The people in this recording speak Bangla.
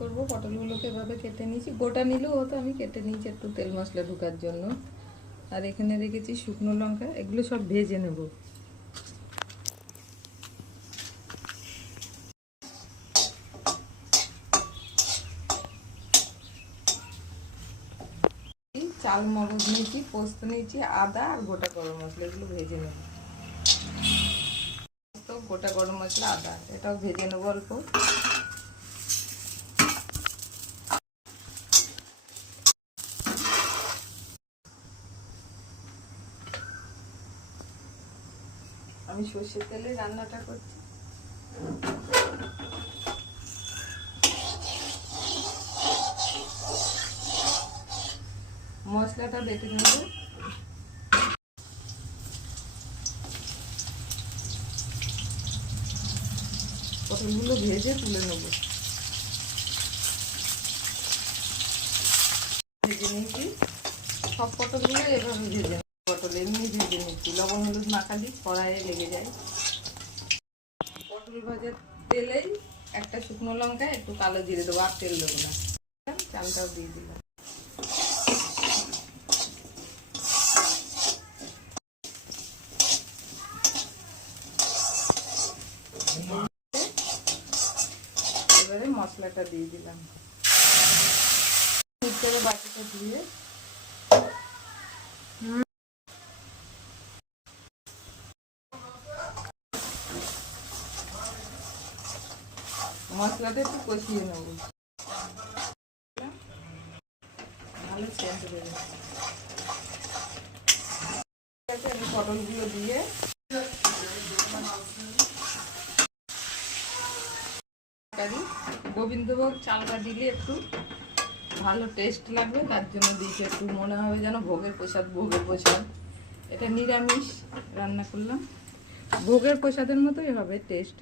করব। পটলগুলোকে এভাবে কেটে নিয়েছি, গোটা নিলেও হতো, আমি কেটে নিয়েছি একটু তেল মশলা ঢোকার জন্য। আর এখানে রেখেছি শুকনো লঙ্কা, এগুলো সব ভেজে নেব। চাল মগজ নিয়েছি, পোস্ত নিয়েছি, আদা আর গোটা গরম মশলা, এগুলো ভেজে নেব। তো গোটা গরম মশলা, আদা, এটাও ভেজে নেবো অল্প। আমি সর্ষের তেলে রান্নাটা করছি। মশলাটা বেটে নেব। পটলগুলো ভেজে তুলে নেব। ভেজে নিয়েছি সব পটলগুলো, এভাবে ভেজে নেব। পটল এমনি ভেজে নিচ্ছি, লবণ হলুদ মাখালি কড়াইয়ে লেগে যায়। পটল ভাজার তেলেই একটা শুকনো লঙ্কা, একটু কালো জিরে দেবো, আর তেল দেবো না। চালটাও দিয়ে দিলাম। এবারে মশলাটা দিয়ে দিলাম, মিক্সারে বাটিটা দিয়ে মশলাটা একটু কষিয়ে নেব। ভালো সেন্ট দেবে। আমি পটলগুলো দিয়ে গোবিন্দভোগ চালটা দিলে একটু ভালো টেস্ট লাগবে, তার জন্য দিয়েছি। একটু মনে হবে যেন ভোগের প্রসাদ, ভোগের প্রসাদ। এটা নিরামিষ রান্না করলাম, ভোগের প্রসাদের মতোই হবে টেস্ট।